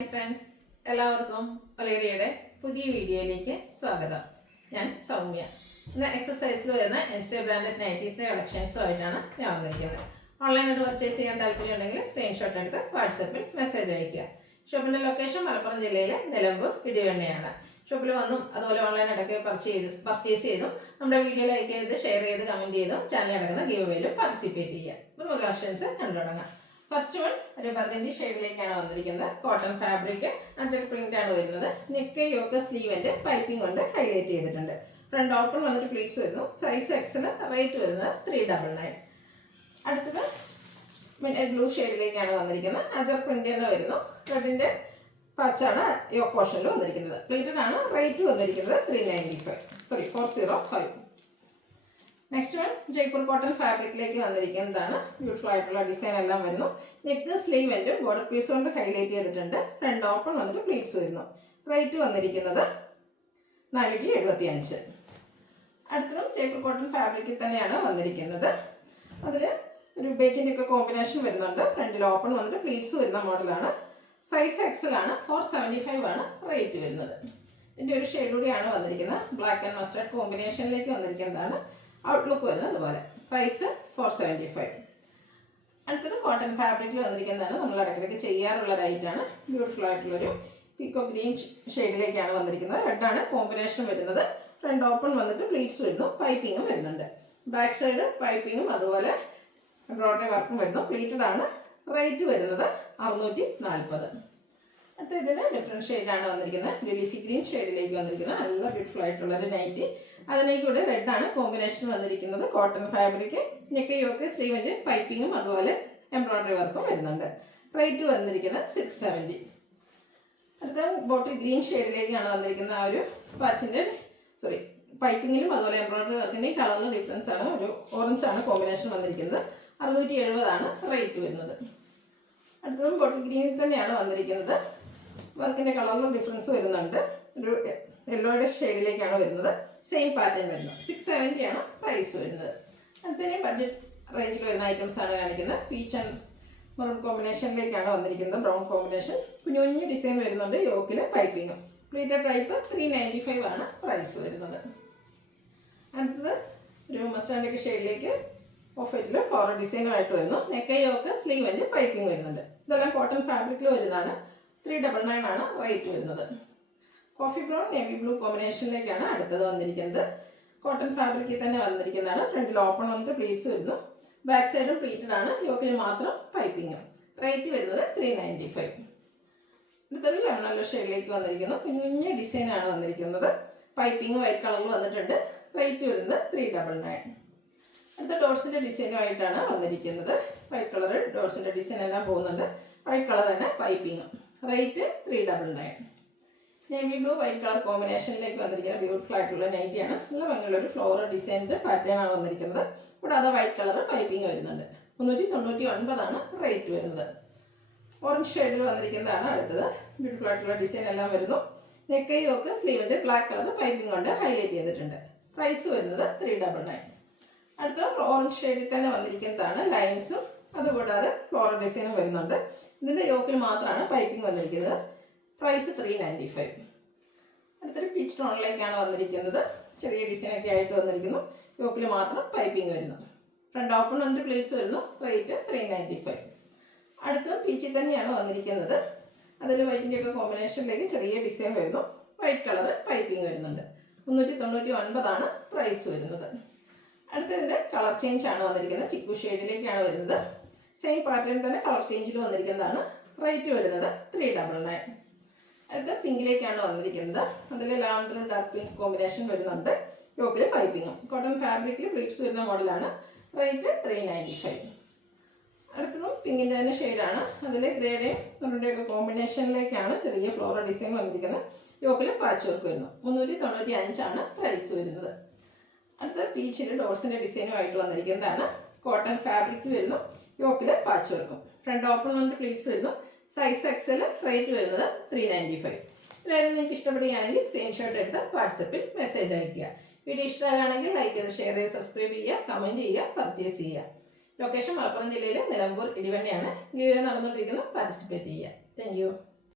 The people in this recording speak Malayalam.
ഫ്രണ്ട്സ്, എല്ലാവർക്കും ഒലേറിയയുടെ പുതിയ വീഡിയോയിലേക്ക് സ്വാഗതം. ഞാൻ സൗമ്യ. ഇന്ന് എക്സസൈസിൽ വരുന്ന ഇൻസ്റ്റ ബ്രാൻഡഡ് നൈറ്റീസിൻ്റെ കളക്ഷൻസുമായിട്ടാണ് ഞാൻ വന്നിരിക്കുന്നത്. ഓൺലൈനായിട്ട് പർച്ചേസ് ചെയ്യാൻ താല്പര്യമുണ്ടെങ്കിൽ സ്ക്രീൻഷോട്ട് എടുത്ത് വാട്സപ്പിൽ മെസ്സേജ് അയയ്ക്കുക. ഷോപ്പിൻ്റെ ലൊക്കേഷൻ മലപ്പുറം ജില്ലയിലെ നിലമ്പൂർ ഇടിവണ്ണയാണ്. ഷോപ്പിൽ വന്നും അതുപോലെ ഓൺലൈനായിട്ടൊക്കെ പർച്ചേസ് ചെയ്തും നമ്മുടെ വീഡിയോ ലൈക്ക് ചെയ്ത് ഷെയർ ചെയ്ത് കമൻറ്റ് ചെയ്തും ചാനൽ അടങ്ങുന്ന ഗീവ് അവേയിലും പാർട്ടിസിപ്പേറ്റ് ചെയ്യുക. നമുക്ക് കളക്ഷൻസ് കണ്ടുതുടങ്ങാം. ഫസ്റ്റ് വൺ ഒരു ബർഗൻഡി ഷെയ്ഡിലേക്കാണ് വന്നിരിക്കുന്നത്. കോട്ടൺ ഫാബ്രിക്, അഞ്ചൽ പ്രിന്റ് ആണ് വരുന്നത്. നെക്ക് യോക്ക് സ്ലീവിന്റെ പൈപ്പിംഗ് കൊണ്ട് ഹൈലൈറ്റ് ചെയ്തിട്ടുണ്ട്. ഫ്രണ്ട് ഓപ്പൺ വന്നിട്ട് പ്ലീറ്റ്സ് വരുന്നു. സൈസ് എക്സൽ, റേറ്റ് വരുന്നത് 399. അടുത്തത് ബ്ലൂ ഷെയ്ഡിലേക്കാണ് വന്നിരിക്കുന്നത്. അജർ പ്രിന്റ് തന്നെ വരുന്നു. റെഡിന്റെ പാച്ചാണ് യോക്ക് പോർഷനിൽ വന്നിരിക്കുന്നത്. പ്ലീറ്റഡ് ആണ്. റേറ്റ് വന്നിരിക്കുന്നത് 405. നെക്സ്റ്റ് വൺ ജയ്പൂർ കോട്ടൺ ഫാബ്രിക്കിലേക്ക് വന്നിരിക്കുന്നതാണ്. ബ്യൂട്ടിഫുൾ ആയിട്ടുള്ള ഡിസൈൻ എല്ലാം വരുന്നു. നെക്ക് സ്ലീവ് എൻഡും ബോർഡർ പീസ് കൊണ്ട് ഹൈലൈറ്റ് ചെയ്തിട്ടുണ്ട്. ഫ്രണ്ട് ഓപ്പൺ വന്നിട്ട് പ്ലീറ്റ്സ് വരുന്നു. റേറ്റ് വന്നിരിക്കുന്നത് 475. അടുത്തതും ജയ്പൂർ കോട്ടൺ ഫാബ്രിക്കിൽ തന്നെയാണ് വന്നിരിക്കുന്നത്. അതിൽ ഒരു ബേജിൻ്റെ ഒക്കെ കോമ്പിനേഷൻ വരുന്നുണ്ട്. ഫ്രണ്ടിൽ ഓപ്പൺ വന്നിട്ട് പ്ലീറ്റ്സ് വരുന്ന മോഡലാണ്. സൈസ് എക്സൽ ആണ്. 475 ആണ് റേറ്റ് വരുന്നത്. ഇതിൻ്റെ ഒരു ഷെയ്ഡ് കൂടിയാണ് വന്നിരിക്കുന്നത്. ബ്ലാക്ക് ആൻഡ് മസ്റ്റർഡ് കോമ്പിനേഷനിലേക്ക് വന്നിരിക്കുന്നതാണ്. ഔട്ട്ലുക്ക് വരുന്നത് അതുപോലെ. പ്രൈസ് 475. അടുത്തത് കോട്ടൺ ഫാബ്രിക്കിൽ വന്നിരിക്കുന്നതാണ്. നമ്മൾ ഇടയ്ക്കിടയ്ക്ക് ചെയ്യാറുള്ള റൈറ്റാണ്. ബ്യൂട്ടിഫുൾ ആയിട്ടുള്ളൊരു പീക്കോ ഗ്രീൻ ഷെയ്ഡിലേക്കാണ് വന്നിരിക്കുന്നത്. റെഡാണ് കോമ്പിനേഷൻ വരുന്നത്. ഫ്രണ്ട് ഓപ്പൺ വന്നിട്ട് പ്ലീറ്റ്സ് വരുന്നു. പൈപ്പിങ്ങും വരുന്നുണ്ട്. ബാക്ക് സൈഡ് പൈപ്പിങ്ങും അതുപോലെ എംബ്രോയിഡറി വർക്കും വരുന്നു. പ്ലീറ്റഡ് ആണ്. റേറ്റ് വരുന്നത് 640. അടുത്ത ഇതിന് ഡിഫറെൻറ്റ് ഷെയ്ഡാണ് വന്നിരിക്കുന്നത്. ലീഫി ഗ്രീൻ ഷെയ്ഡിലേക്ക് വന്നിരിക്കുന്നത്. നല്ല ബ്യൂട്ടിഫുൾ ആയിട്ടുള്ളൊരു നൈറ്റി. അതിലേക്കൂടെ റെഡാണ് കോമ്പിനേഷൻ വന്നിരിക്കുന്നത്. കോട്ടൺ ഫാബ്രിക്, നെക്ക് യോക്ക് സ്ലീവിൻ്റെ പൈപ്പിങ്ങും അതുപോലെ എംബ്രോയിഡറി വർക്കും വരുന്നുണ്ട്. റേറ്റ് വന്നിരിക്കുന്നത് 670. അടുത്ത ബോട്ടിൽ ഗ്രീൻ ഷെയ്ഡിലേക്കാണ് വന്നിരിക്കുന്നത്. ആ ഒരു പാച്ചിൻ്റെ പൈപ്പിങ്ങിലും അതുപോലെ എംബ്രോയിഡറി വർക്കിൻ്റെയും കളറിന് ഡിഫറൻസ് ആണ്. ഒരു ഓറഞ്ചാണ് കോമ്പിനേഷൻ വന്നിരിക്കുന്നത്. 670 ആണ് റേറ്റ് വരുന്നത്. അടുത്തതും ബോട്ടിൽ ഗ്രീനിൽ തന്നെയാണ് വന്നിരിക്കുന്നത്. വർക്കിൻ്റെ കളറിലും ഡിഫറൻസ് വരുന്നുണ്ട്. ഒരു യെല്ലോയുടെ ഷെയ്ഡിലേക്കാണ് വരുന്നത്. സെയിം പാറ്റേൺ വരുന്നു. 670 ആണ് പ്രൈസ് വരുന്നത്. അടുത്തതിന് ബഡ്ജറ്റ് റേഞ്ചിൽ വരുന്ന ഐറ്റംസ് ആണ് കാണിക്കുന്നത്. പീച്ച് ആൻഡ് മെറൂൺ കോമ്പിനേഷനിലേക്കാണ് വന്നിരിക്കുന്നത്. ബ്രൗൺ കോമ്പിനേഷൻ, കുഞ്ഞു കുഞ്ഞു ഡിസൈൻ വരുന്നുണ്ട്. യോക്കിൽ പൈപ്പിങ്ങും. പ്ലീറ്റഡ് ടൈപ്പ് 395 ആണ് പ്രൈസ് വരുന്നത്. അടുത്തത് ഒരു മസ്റ്റാൻഡൊക്കെ ഷെയ്ഡിലേക്ക് ഓഫ് വൈറ്റിൽ ഫ്ലോറൽ ഡിസൈനുമായിട്ട് വരുന്നു. നെക്ക് യോക്ക് സ്ലീവിൻ്റെ പൈപ്പിംഗ് വരുന്നുണ്ട്. ഇതെല്ലാം കോട്ടൺ ഫാബ്രിക്കിൽ വരുന്നതാണ്. 399 ആണ് റേറ്റ് വരുന്നത്. കോഫി ബ്രൗൺ നേവി ബ്ലൂ കോമ്പിനേഷനിലേക്കാണ് അടുത്തത് വന്നിരിക്കുന്നത്. കോട്ടൺ ഫാബ്രിക്കിൽ തന്നെ വന്നിരിക്കുന്നതാണ്. ഫ്രണ്ടിൽ ഓപ്പൺ വന്നിട്ട് പ്ലീറ്റ്സ് വരുന്നു. ബാക്ക് സൈഡും പ്ലീറ്റഡ് ആണ്. യോക്കിൽ മാത്രം പൈപ്പിങ്ങും. റേറ്റ് വരുന്നത് 395. അടുത്തൊരു ലെമൺ ഷെയ്ഡിലേക്ക് വന്നിരിക്കുന്നു. കുഞ്ഞു ഡിസൈനാണ് വന്നിരിക്കുന്നത്. പൈപ്പിംഗ് വൈറ്റ് കളറിൽ വന്നിട്ടുണ്ട്. റേറ്റ് വരുന്നത് 399. അടുത്ത ഡോട്ട്സിൻ്റെ ഡിസൈനുമായിട്ടാണ് വന്നിരിക്കുന്നത്. വൈറ്റ് കളർ ഡോട്ട്സിൻ്റെ ഡിസൈൻ എല്ലാം പോകുന്നുണ്ട്. വൈറ്റ് കളർ തന്നെ പൈപ്പിങ്ങും. Rate 399. Navy blue white colour കോമ്പിനേഷനിലേക്ക് വന്നിരിക്കുന്ന ബ്യൂട്ടിഫുൾ ആയിട്ടുള്ള നൈറ്റിയാണ്. നല്ല ഭംഗിയുള്ളൊരു ഫ്ലോറൽ ഡിസൈനിൻ്റെ പാറ്റേൺ ആണ് വന്നിരിക്കുന്നത്. കൂടാതെ വൈറ്റ് കളർ പൈപ്പിംഗ് വരുന്നുണ്ട്. 399 ആണ് റേറ്റ് വരുന്നത്. ഓറഞ്ച് ഷെയ്ഡിൽ വന്നിരിക്കുന്നതാണ് അടുത്തത്. ബ്യൂട്ടിഫുൾ ആയിട്ടുള്ള ഡിസൈൻ എല്ലാം വരുന്നു. നെക്ക് യോക്ക് സ്ലീവിൻ്റെ ബ്ലാക്ക് കളർ പൈപ്പിംഗ് കൊണ്ട് ഹൈലൈറ്റ് ചെയ്തിട്ടുണ്ട്. പ്രൈസ് വരുന്നത് 399. അടുത്ത ഓറഞ്ച് ഷെയ്ഡിൽ തന്നെ വന്നിരിക്കുന്നതാണ്. ലൈൻസും അതുകൂടാതെ ഫ്ലോറൽ ഡിസൈനും വരുന്നുണ്ട്. ഇതിൻ്റെ യോക്കിൽ മാത്രമാണ് പൈപ്പിംഗ് വന്നിരിക്കുന്നത്. പ്രൈസ് 395. അടുത്തൊരു പീച്ച് ടോണിലേക്കാണ് വന്നിരിക്കുന്നത്. ചെറിയ ഡിസൈനൊക്കെ ആയിട്ട് വന്നിരിക്കുന്നു. യോക്കിൽ മാത്രം പൈപ്പിംഗ് വരുന്നു. ഫ്രണ്ട് ഓപ്പൺ വന്നിട്ട് പ്ലേസ് വരുന്നു. റേറ്റ് 395. അടുത്ത പീച്ചിൽ തന്നെയാണ് വന്നിരിക്കുന്നത്. അതിൽ വൈറ്റിൻ്റെയൊക്കെ കോമ്പിനേഷനിലേക്ക് ചെറിയ ഡിസൈൻ വരുന്നു. വൈറ്റ് കളർ പൈപ്പിംഗ് വരുന്നുണ്ട്. 399 ആണ് പ്രൈസ് വരുന്നത്. അടുത്തതിൻ്റെ കളർ ചേഞ്ച് ആണ് വന്നിരിക്കുന്നത്. ചിക്കു ഷെയ്ഡിലേക്കാണ് വരുന്നത്. സെയിം പാറ്റേൺ തന്നെ കളർ ചേഞ്ചിൽ വന്നിരിക്കുന്നതാണ്. റേറ്റ് വരുന്നത് 399. അടുത്ത പിങ്കിലേക്കാണ് വന്നിരിക്കുന്നത്. അതിൽ ലാവൻഡറും ഡാർക്ക് പിങ്ക് കോമ്പിനേഷൻ വരുന്നുണ്ട്. യോക്കിൽ പൈപ്പിങ്ങും. കോട്ടൺ ഫാബ്രിക്കിൽ പ്ലീറ്റ്സ് വരുന്ന മോഡലാണ്. റേറ്റ് 395. അടുത്തതും പിങ്കിൻ്റെ തന്നെ ഷെയ്ഡാണ്. അതിൽ ഗ്രേഡയും മെറൂണിൻ്റെയൊക്കെ കോമ്പിനേഷനിലേക്കാണ് ചെറിയ ഫ്ലോറൽ ഡിസൈൻ വന്നിരിക്കുന്നത്. യോക്കിൽ പാച്ച് വർക്ക് വരുന്നു. 395 ആണ് പ്രൈസ് വരുന്നത്. അടുത്ത പീച്ചിൽ ഡോട്ട്സിൻ്റെ ഡിസൈനുമായിട്ട് വന്നിരിക്കുന്നതാണ്. കോട്ടൺ ഫാബ്രിക് വരുന്നു. യോക്കിൽ പാച്ച് വർക്കും. ഫ്രണ്ട് ഓപ്പൺ വന്നിട്ട് പ്ലീറ്റ്സ് വരുന്നു. Size Excel. റേറ്റ് വരുന്നത് 395. അതായത് നിങ്ങൾക്ക് ഇഷ്ടപ്പെടുകയാണെങ്കിൽ സ്ക്രീൻഷോട്ട് എടുത്ത് വാട്സപ്പിൽ മെസ്സേജ് അയയ്ക്കുക. വീഡിയോ ഇഷ്ടമാകുകയാണെങ്കിൽ ലൈക്ക് ചെയ്ത് ഷെയർ ചെയ്ത് സബ്സ്ക്രൈബ് ചെയ്യുക, കമൻറ്റ് ചെയ്യുക, പർച്ചേസ് ചെയ്യുക. ലൊക്കേഷൻ മലപ്പുറം ജില്ലയിലെ നിലമ്പൂർ ഇടിവണ്ണയാണ്. ഗീവ് നടന്നുകൊണ്ടിരിക്കുന്നു. പാർട്ടിസിപ്പേറ്റ് ചെയ്യുക. Thank you.